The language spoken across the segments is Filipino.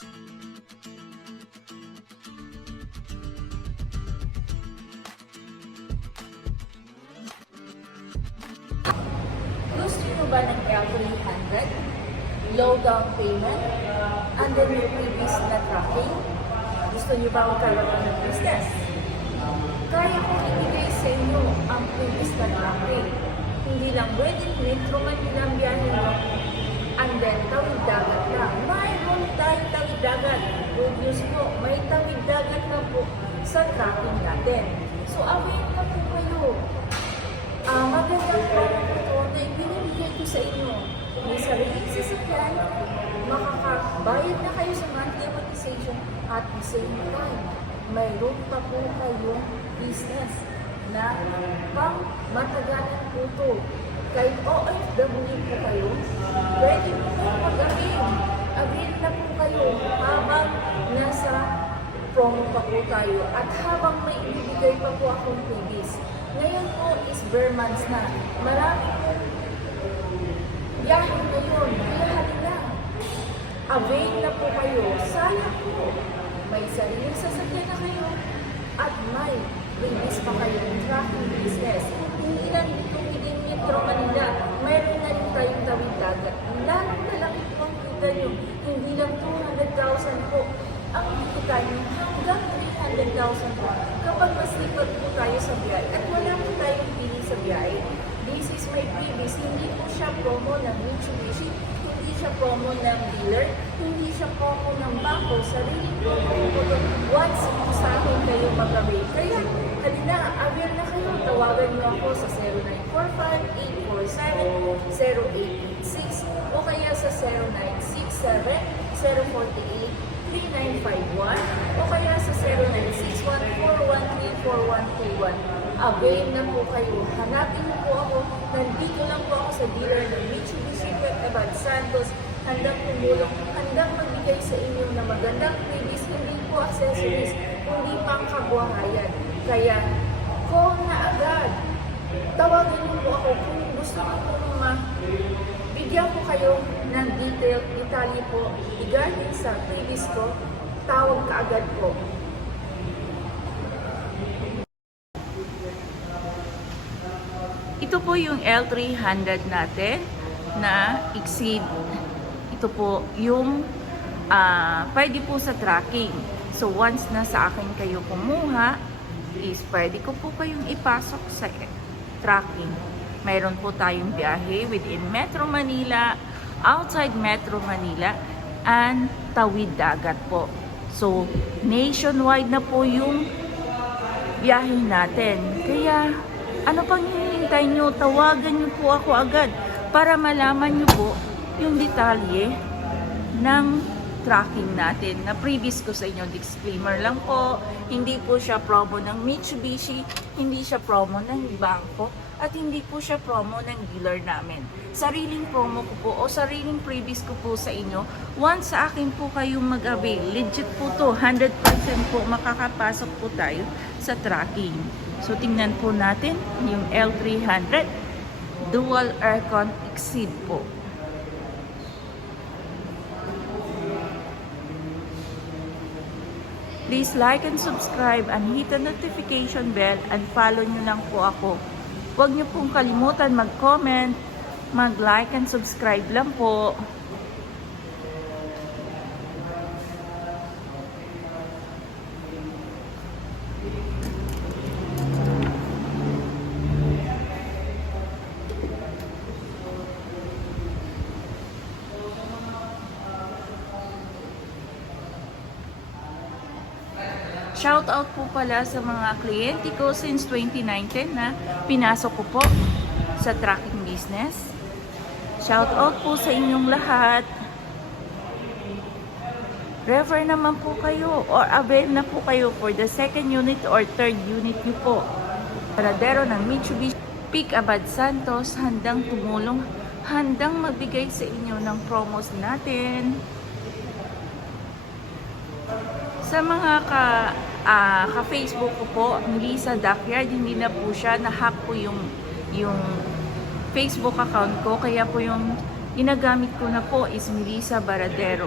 Gusto nyo ba ng L300? Low down payment? And then yung previous na tracking? Gusto nyo ba magkaroon ng business? Kaya kong ibigay sa inyo ang previous na tracking. Hindi lang pwedeng metro man nilang biyahe mo. And then tawid dagat lang. Mayroon tayong tawid dagat. Good news po, may tawid dagat na po sa tracking natin. So aware na po kayo. Magandang plano po ito na ibinibigay ko sa inyo. May sariling sasakyan, makakabayad na kayo sa monthly amortization at the same time, mayroon pa po kayong business na pang matagalan po ito. Kahit OFW po kayo, pwede po kayo mag-avail. Avail na po kayo habang nasa promo pa po tayo at habang may ibibigay pa po akong freebies. Ngayon po is bare months na. Marami po biyahe ngayon. Kaya halina. Avail na po kayo. Sayang po. May sariling sasakyan na kayo at may freebies pa kayo ng tracking business. Hindi lang dito within Metro Manila. Mayroon na rin tayong tawid dagat. Lalong lalaki po ang kita nyo. Hindi lang 200,000 po ang kita nyo hanggang 300,000 po kapag masipag po tayo sa biyahe at wala po tayong pili sa biyahe. This is my previous. Hindi po siya promo ng Mitsubishi, hindi siya promo ng dealer, hindi siya promo ng bangko. Sarili promo po ito. Once sa akin kayo mag-avail. Kaya halina, aware na kayo. Tawagan niyo ako sa 0945-847-0886 o kaya sa 0967-048-3951 o kaya sa 0961-413-4121. Avail na po kayo. Hanapin niyo po ako. Nandito lang po ako sa dealer ng Mitsubishi Abad Santos. Handang tumulong, handang magbigay sa inyo ng magandang freebies, hindi po accessories, kundi pang kabuhayan. Kaya, call na agad. Tawagan niyo po ako kung gusto niyo po bigyan ko kayo ng detail, detalye po, regarding sa previous ko, tawag ka agad po. Ito po yung L300 natin na exceed. Ito po yung pwede po sa tracking. So once na sa akin kayo kumuha, is pwede ko po kayong ipasok sa tracking. Mayroon po tayong biyahe within Metro Manila, outside Metro Manila, and tawid dagat po. So nationwide na po yung biyahe natin. Kaya ano pang hinihintay nyo? Tawagan nyo po ako agad para malaman nyo po yung detalye ng tracking natin na previous ko sa inyo. Disclaimer lang po, hindi po siya promo ng Mitsubishi, hindi siya promo ng bangko, at hindi po siya promo ng dealer namin. Sariling promo ko po o sariling previous ko po sa inyo. Once sa akin po kayong mag-avail, legit po to, 100% po makakapasok po tayo sa tracking. So tingnan po natin yung L300 dual aircon exceed po. Please like and subscribe and hit the notification bell and follow nyo lang po ako. Huwag nyo pong kalimutan mag-comment, mag-like and subscribe lang po. Shout out po pala sa mga kliyente ko since 2019 na pinasok ko po sa tracking business. Shout out po sa inyong lahat. Refer naman po kayo or avail na po kayo for the second unit or third unit nyo po. Paradero ng Mitsubishi Peak Abad Santos, handang tumulong, handang magbigay sa inyo ng promos natin. Sa mga ka-Facebook ko po, Melissa Dockyard, hindi na po siya, na-hack po yung Facebook account ko, kaya po yung ginagamit ko na po is Melissa Baradero.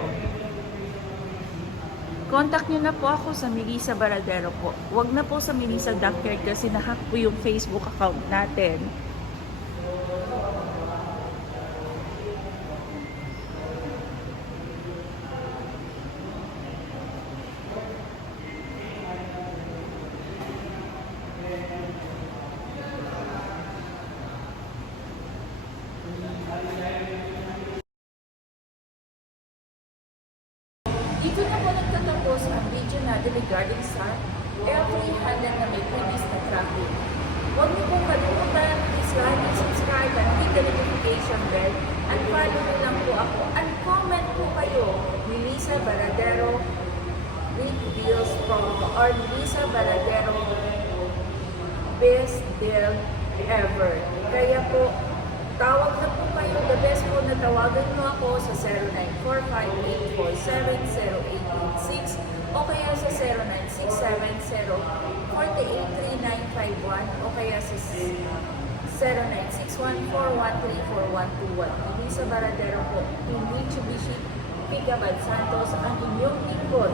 Contact nyo na po ako sa Melissa Baradero po. Huwag na po sa Melissa Dockyard kasi nahack po yung Facebook account natin. Dito na po nagtatapos ang video natin regarding sa L300 na may previous na traffic. Huwag niyo pong kalimutan, please like and subscribe and hit the notification bell and follow niyo lang po ako and comment po kayo Melissa Baradero with deals promo or Melissa Baradero best deal ever. Kaya po, tawag na po kayo. The best po na tawagan mo ako sa 0945-847-0886 o kaya sa 0967-0483951 o kaya sa 0961-413-4121. Melissa Baradero po, in Mitsubishi Picabad Santos, ang inyong lingkod.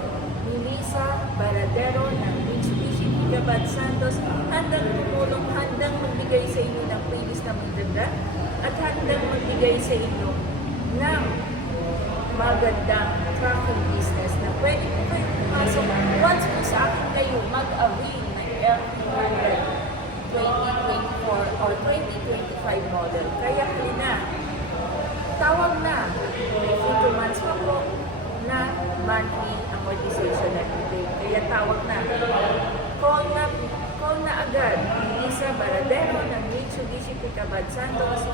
Melissa Baradero ng Mitsubishi Picabad Santos, handang tumulong, handang magbigay sa inyo ng previous na maganda at handang magbigay sa inyo ng magandang tracking business na pwede po kayo pumasok once po sa akin kayo mag-avail ng L300 2024 or 2025 model. Kaya halina, tawag na. Within 2 months pa po na monthly amortization na bibig. Kaya tawag na. Call na agad. Melissa Baradero ng Mitsubishi Picabad Santos.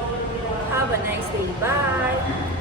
Have a nice day. Bye!